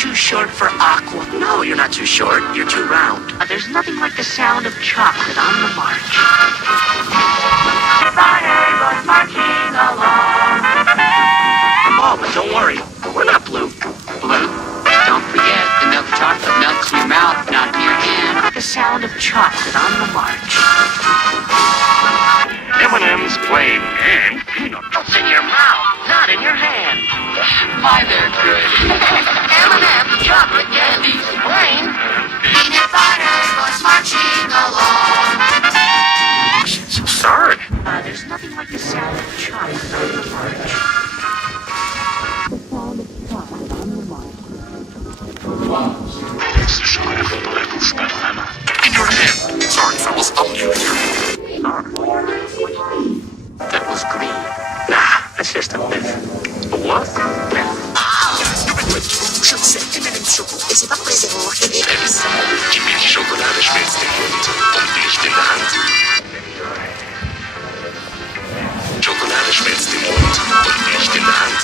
too short for aqua? No, you're not too short. You're too round. There's nothing like the sound of chocolate on the march. Everybody was marching along. Oh, but don't worry. We're not blue. Blue? Don't forget, the milk chocolate melts in your mouth, not in your hand. The sound of chocolate on the march. M&M's plain and peanut. It's in your mouth, not in your hand. My, they're good. M&M's chocolate candies, plain. Peanut butter was marching along. So sorry. There's nothing like the sound of chocolate on the march. The sound of chocolate on the march. In your hand. Sorry, fellas, I'll leave it here. That was green. Nah, that's just a myth. A what? Myth. Gib mir die Schokolade, schmilzt den Mund und Licht in der Hand. Schokolade schmilzt im Mund und Licht in der Hand.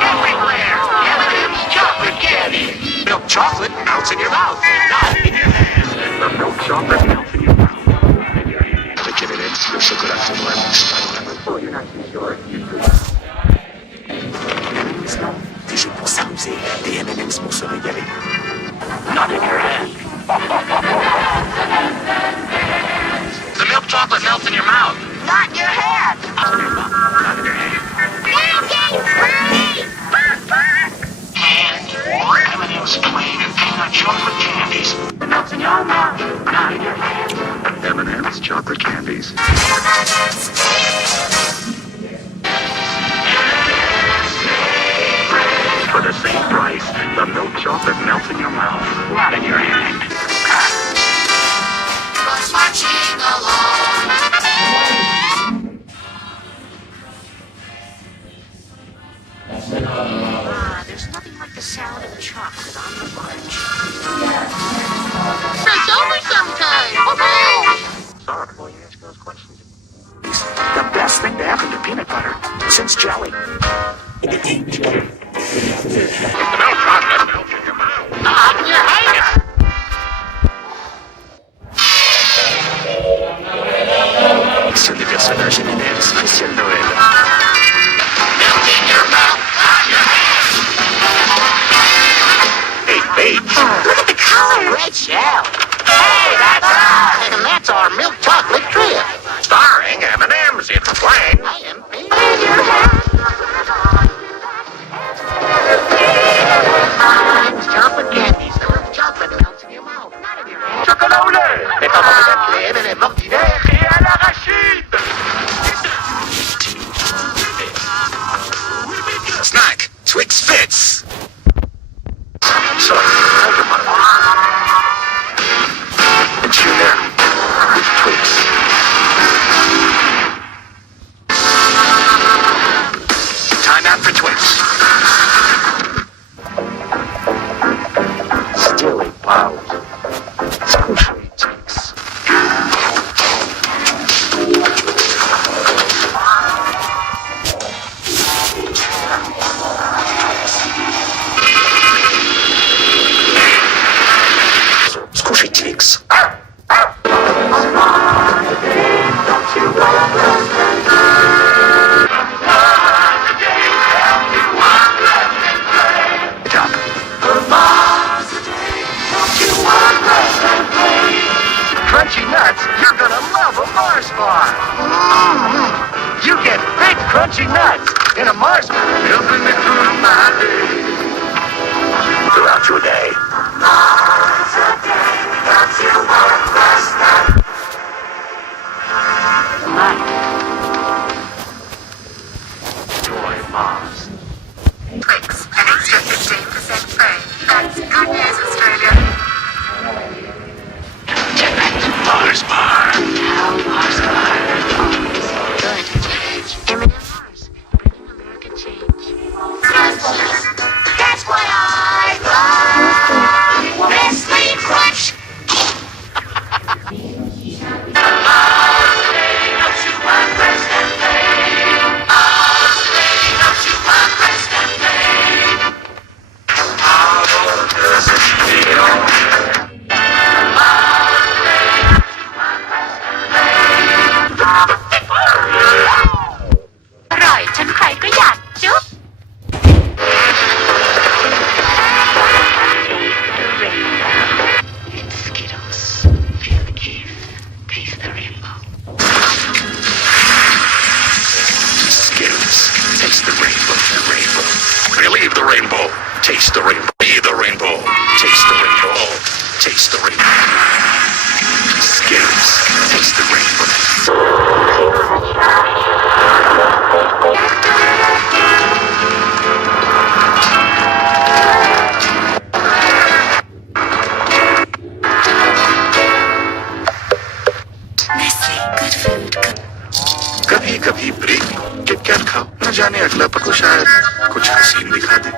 Everywhere, M&M's chocolate candy. Milk chocolate melts in your mouth, not in your hand. The milk chocolate melts in your mouth. Avec M&M's, le chocolat fondra en bouche. Oh, you're not too short. M&M's, non. Des jeux pour s'amuser, des M&M's pour se régaler. Not in your hand. The milk chocolate melts in your mouth. Not in your hand. Not in your mouth, not in your hand. M&M's plain and peanut chocolate candies. It melts in your mouth, not in your hand. M&M's chocolate candies. For the same price, the milk chocolate melts in your mouth, not in your hand. Was marching along. There's nothing like the sound of chocolate on the march. It's over sometime. Sorry, well, you ask those questions. It's the best thing to happen to peanut butter since jelly. The milk chocolate melts in your mouth. Not in your hand. C'est des personnages M&M's spécial Noël. Melt in your mouth, not in your hand. Hey, babe. Look at the color. Red shell. Hey, that's us. And that's our milk chocolate trio. Starring M&M's, it's plain. I am in your hand. Chocolate candies. The milk chocolate melts in your mouth, not in your hand. Chocolat au lait. Les favoris les M&M's ordinaires et à l'arachide. Snack, Twix Fits. Sorry, hold on. A tuna with Twix. Time out for Twix. Still a pound. Squishy Twix. Squishy Twix. Crunchy nuts, you're gonna love a Mars bar. You get big crunchy nuts in a Mars bar. Helping me through my day. Throughout your day. Mars a day, don't you want first night? Joy Mars. Twix, an extra 15% free. That's good news, Australia. Mars bar. Mars bar. Good. M&M Mars. Bringing America change. That's what I like. Nestle Crunch. Hadi.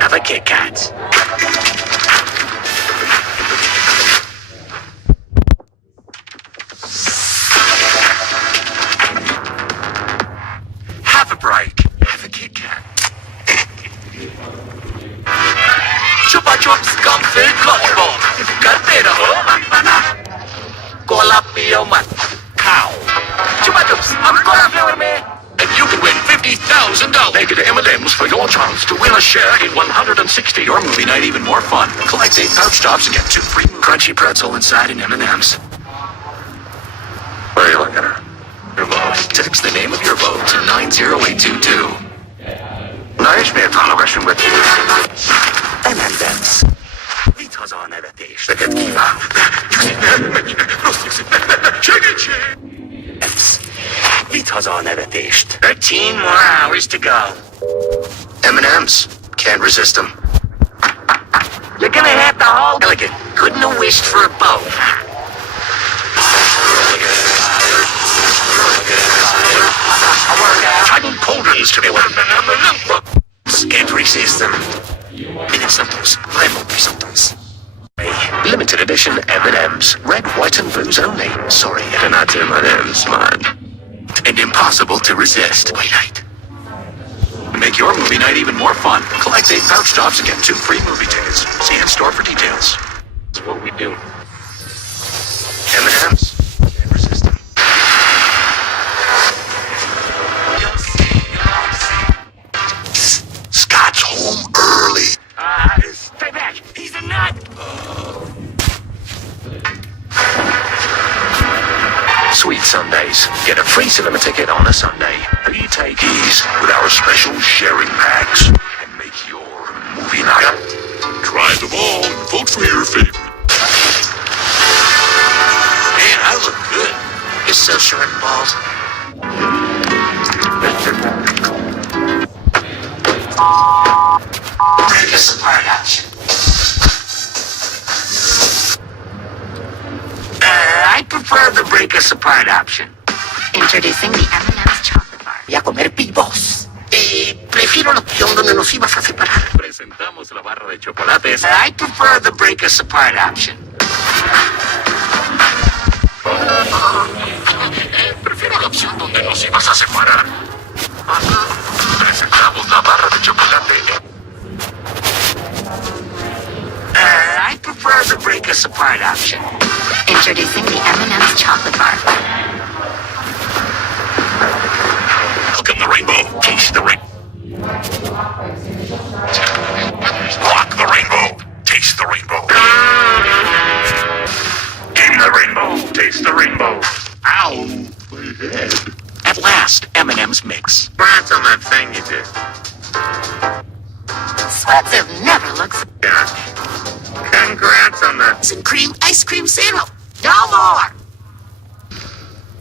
Have a Kit Kat. Have a break. Have a Kit Kat. Chupa Chups Comfort Lunchbox. Cartera ho. Cola Pio Man. Cow. Chupa Chups. I'm Cola Flower Man. And you can win $50,000. Make it to M&M's for your chance to win a share in 160. Your movie night even more fun. Collect 8 pouch tops and get 2 free crunchy pretzel inside in M&M's. Where are you looking at? Your vote. Text the name of your vote to 90822. Nice me från version with M&M's. Vi tar så när det är stöket kiva. Vi tar så när det är 13 more hours to go. M&M's. Can't resist them. You're gonna have the whole elegant. Couldn't have wished for a boat. Titan cauldrons to be with entry system. Minute sometimes, memory sometimes. Limited edition M&M's. Red, white and blues only. Sorry, they're not M&M's, man. And impossible to resist. Twilight. Make your movie night even more fun. Collect 8 pouch tops and get 2 free movie tickets. See in store for details. That's what we do. M&M's. Can't resist them. Scott's home early. Stay back. He's a nut. Sweet Sundays. Get a free cinema ticket on a Sunday. You take these with our special sharing packs and make your movie night. Try them all and vote for your favorite. Man, I look good. You're so short and bald. Break us apart option. I prefer the break us apart option. Introducing the M&M's chocolate bar. Voy a comer pibos. Prefiero la opción donde nos ibas a separar. Presentamos la barra de chocolates. I prefer the break us apart option. Prefiero la opción donde nos ibas a separar. Presentamos la barra de chocolate. I prefer the break us apart option. Introducing the M&M's chocolate bar. Welcome the rainbow. Taste the rainbow. Walk the rainbow. Taste the rainbow. Game the rainbow. Taste the rainbow. Ow, my head. At last, M&M's mix. Congrats on that thing you did. Sweats have never looked so Yeah. Congrats on that. and cream ice cream sandwich. No more!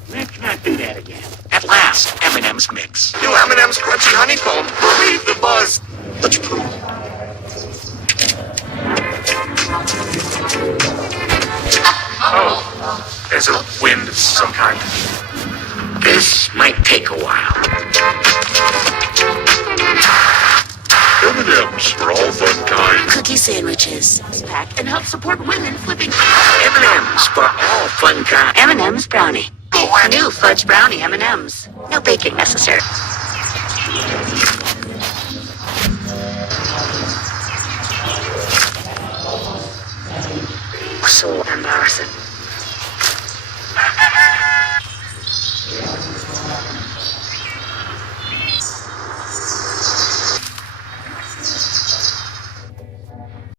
Let's not do that again. At last, M&M's mix. New M&M's crunchy honeycomb. Relieve the buzz. Let's prove. Oh, there's a wind of some kind. This might take a while. M&M's for all fun kind. Cookie sandwiches. Pack and help support women flipping. M&M's for all fun kind. M&M's brownie. New fudge brownie M&M's. No baking necessary. So embarrassing.